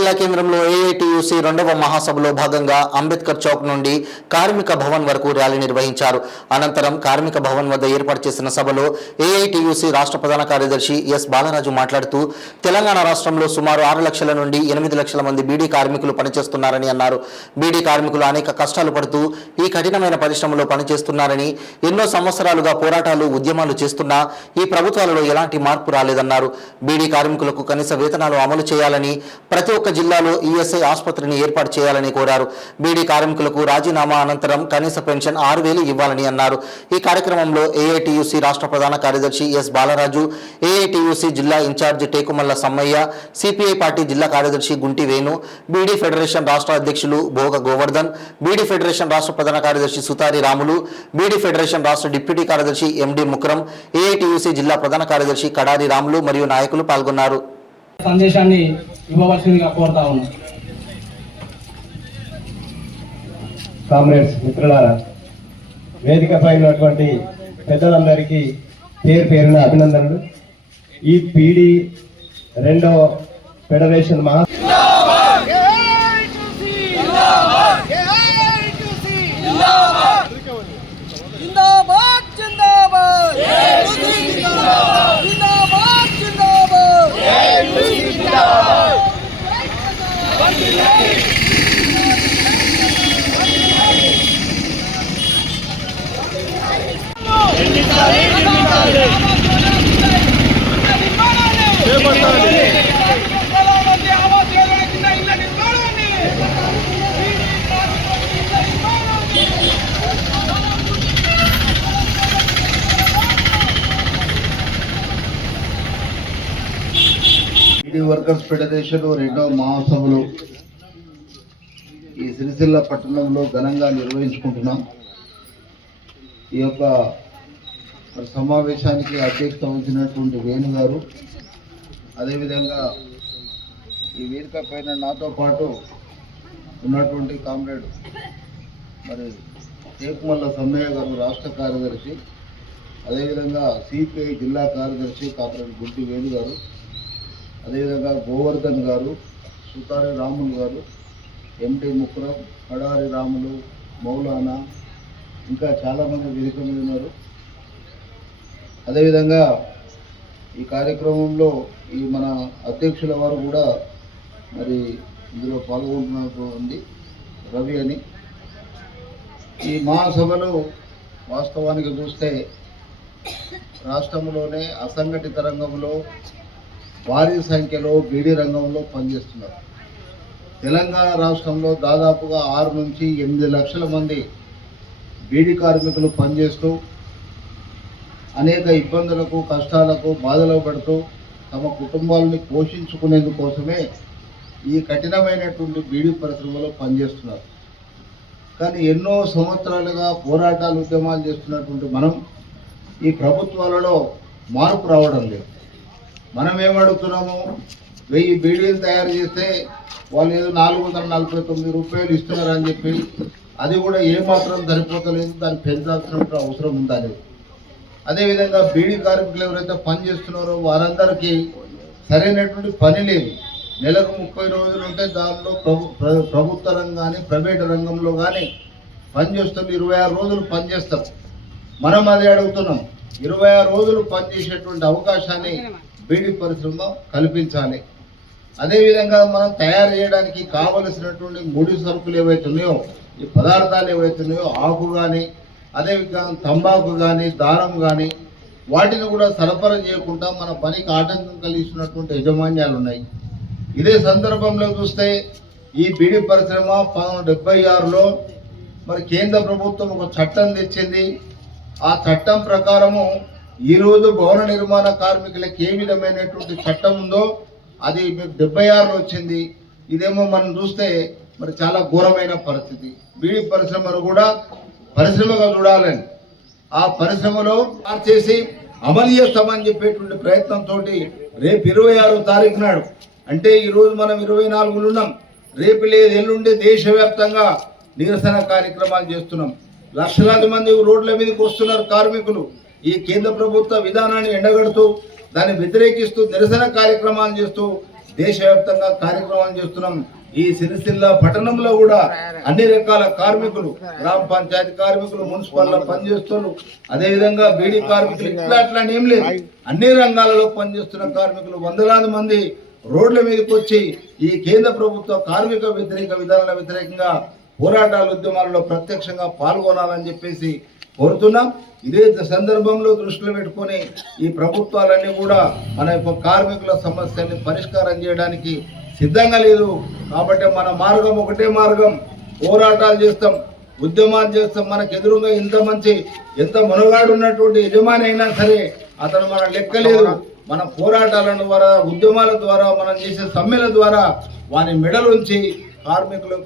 జిల్లా కేంద్రంలో ఏఐటియుసి 2వ మహాసభలో భాగంగా అంబేద్కర్ చౌక్ నుండి కార్మిక భవన్ వరకు ర్యాలీ నిర్వహించారు. అనంతరం కార్మిక భవన్ వద్ద ఏర్పాటు చేసిన సభలో ఏఐటియుసి రాష్ట్ర ప్రధాన కార్యదర్శి ఎస్ బాలరాజు మాట్లాడుతూ తెలంగాణ రాష్ట్రంలో సుమారు 6 లక్షల నుండి 8 లక్షల మంది బీడీ కార్మికులు పనిచేస్తున్నారని అన్నారు. బీడీ కార్మికులు అనేక కష్టాలు పడుతూ ఈ కఠినమైన పరిశ్రమలో పనిచేస్తున్నారని, ఎన్నో సంవత్సరాలుగా పోరాటాలు ఉద్యమాలు చేస్తున్నా ఈ ప్రభుత్వాలలో ఎలాంటి మార్పు రాలేదన్నారు. బీడీ కార్మికులకు కనీస వేతనాలు అమలు చేయాలని, ప్రతి ఒక్క జిల్లాలో ఈఎస్ఐ ఆసుపత్రిని ఏర్పాటు చేయాలని కోరారు. బీడీ కార్మికులకు రాజీనామా అనంతరం కనీస పెన్షన్ 6,000 ఇవ్వాలని అన్నారు. ఈ కార్యక్రమంలో ఏఐటియుసి రాష్ట్ర ప్రధాన కార్యదర్శి ఎస్ బాలరాజు, ఏఐటియుసి జిల్లా incharge Tekumalla Sammaiah, CPI party జిల్లా కార్యదర్శి గుంటి వేణు, బీడీ ఫెడరేషన్ రాష్ట్ర అధ్యక్షులు భోగ గోవర్ధన్, బీడీ ఫెడరేషన్ రాష్ట్ర ప్రధాన కార్యదర్శి సుతారి రాములు, బీడీ ఫెడరేషన్ రాష్ట్ర డిప్యూటీ కార్యదర్శి ఎండి ముక్రం, ఏఐటియుసి జిల్లా ప్రధాన కార్యదర్శి కడారి రాములు మరియు నాయకులు పాల్గొన్నారు. సందేశాన్ని ఇవ్వవలసిందిగా కోరుతా ఉన్నాం. కామ్రేడ్స్, మిత్రులారా, వేదికపై ఉన్నటువంటి పెద్దలందరికీ పేరు పేరున అభినందనలు. ఈ పీడీ 2వ ఫెడరేషన్ మహా బీడీ వర్కర్స్ ఫెడరేషన్ 2వ మహాసభలు ఈ సిరిసిల్ల పట్టణంలో ఘనంగా నిర్వహించుకుంటున్నాం. ఈ యొక్క సమావేశానికి అధ్యక్షత వహించినటువంటి వేణు గారు, అదేవిధంగా ఈ వేదిక పైన నాతో పాటు ఉన్నటువంటి కామ్రేడ్ టేకుమల్ల సమ్మయ్య గారు రాష్ట్ర కార్యదర్శి, అదేవిధంగా సిపిఐ జిల్లా కార్యదర్శి కామ్రేడ్ గుంటి వేణు గారు, అదేవిధంగా గోవర్ధన్ గారు, సుతారి రాములు గారు, ఎండి ముక్రం, కడారి రాములు, మౌలానా, ఇంకా చాలామంది వేదిక మీద ఉన్నారు. అదేవిధంగా ఈ కార్యక్రమంలో ఈ మన అధ్యక్షుల వారు కూడా ఇందులో పాల్గొంటున్నటువంటి రవి అని. ఈ మహాసభలు వాస్తవానికి చూస్తే రాష్ట్రంలోనే అసంఘటిత రంగంలో భారీ సంఖ్యలో బీడీ రంగంలో పనిచేస్తున్నారు. తెలంగాణ రాష్ట్రంలో దాదాపుగా 6 నుంచి 8 లక్షల మంది బీడీ కార్మికులు పనిచేస్తూ అనేక ఇబ్బందులకు, కష్టాలకు, బాధలు పడుతూ తమ కుటుంబాలని పోషించుకునేందుకోసమే ఈ కఠినమైనటువంటి బీడీ పరిశ్రమలో పనిచేస్తున్నారు. కానీ ఎన్నో సంవత్సరాలుగా పోరాటాలు, ఉద్యమాలు చేస్తున్నటువంటి మనం ఈ ప్రభుత్వాలలో మార్పు రావడం లేదు. మనం ఏమడుగుతున్నాము, 1000 బీడీలు తయారు చేస్తే వాళ్ళు ఏదో 449 రూపాయలు ఇస్తున్నారని చెప్పి, అది కూడా ఏమాత్రం సరిపోతలేదు, దాన్ని పెంచాల్సినటువంటి అవసరం ఉండాలి. అదేవిధంగా బీడీ కార్మికులు ఎవరైతే పని చేస్తున్నారో వారందరికీ సరైనటువంటి పని లేదు. నెలకు 30 రోజులు ఉంటే దానిలో ప్రభుత్వ రంగం కానీ ప్రైవేట్ రంగంలో కానీ పనిచేస్తున్న 26 రోజులు పనిచేస్తారు. మనం అదే అడుగుతున్నాం, 26 రోజులు పనిచేసేటువంటి అవకాశాన్ని బీడీ పరిశ్రమ కల్పించాలి. అదేవిధంగా మనం తయారు చేయడానికి కావలసినటువంటి ముడి సరుకులు ఏవైతే ఉన్నాయో, ఈ పదార్థాలు ఏవైతే ఉన్నాయో, ఆకు కానీ, అదేవిధంగా తంబాకు కానీ, దారం కానీ, వాటిని కూడా సరఫరా చేయకుండా మన పనికి ఆటంకం కలిగిస్తున్నటువంటి యాజమాన్యాలు ఉన్నాయి. ఇదే సందర్భంలో చూస్తే ఈ బీడీ పరిశ్రమ 1976లో కేంద్ర ప్రభుత్వం ఒక చట్టం తెచ్చింది. ఆ చట్టం ప్రకారము ఈరోజు భవన నిర్మాణ కార్మికులకు ఏ విధమైనటువంటి చట్టం ఉందో అది 76లో వచ్చింది. ఇదేమో మనం చూస్తే చాలా ఘోరమైన పరిస్థితి. బీడీ పరిశ్రమను కూడా పరిశ్రమగా చూడాలని, ఆ పరిశ్రమలో చేసి అమలు చేస్తామని చెప్పేటువంటి ప్రయత్నంతో రేపు 26వ తారీఖు నాడు, అంటే ఈరోజు మనం 24లో ఉన్నాం, రేపు లేదు ఎల్లుండి దేశవ్యాప్తంగా నిరసన కార్యక్రమాలు చేస్తున్నాం. లక్షలాది మంది రోడ్ల మీదకి వస్తున్నారు కార్మికులు. ఈ కేంద్ర ప్రభుత్వ విధానాన్ని ఎండగడుతూ దాన్ని వ్యతిరేకిస్తూ నిరసన కార్యక్రమాలు చేస్తూ దేశవ్యాప్తంగా కార్యక్రమాలు చేస్తున్నాం. ఈ సిరిసిల్ల పట్టణంలో కూడా అన్ని రకాల కార్మికులు, గ్రామ పంచాయతీ కార్మికులు, మున్సిపల్ పనిచేస్తున్నారు, అదేవిధంగా బీడీ కార్మికులు, ఇట్లా ఏం లేదు, అన్ని రంగాలలో పనిచేస్తున్న కార్మికులు వందలాది మంది రోడ్ల మీదకి వచ్చి ఈ కేంద్ర ప్రభుత్వ కార్మిక వ్యతిరేక విధానాల వ్యతిరేకంగా పోరాటాల ఉద్యమాలలో ప్రత్యక్షంగా పాల్గొనాలని చెప్పేసి కోరుతున్నాం. ఇదే సందర్భంలో దృష్టిలో పెట్టుకొని ఈ ప్రభుత్వాలన్నీ కూడా మన యొక్క కార్మికుల సమస్యని పరిష్కారం చేయడానికి సిద్ధంగా లేదు. కాబట్టి మన మార్గం ఒకటే మార్గం, పోరాటాలు చేస్తాం, ఉద్యమాలు చేస్తాం. మనకు ఎదురుగా ఎంత మునగాడు ఉన్నటువంటి యజమాని అయినా సరే అతను మన లెక్కలేదు. మన పోరాటాల ద్వారా, ఉద్యమాల ద్వారా, మనం చేసే సమ్మెల ద్వారా వాని మెడలుంచి కార్మికులు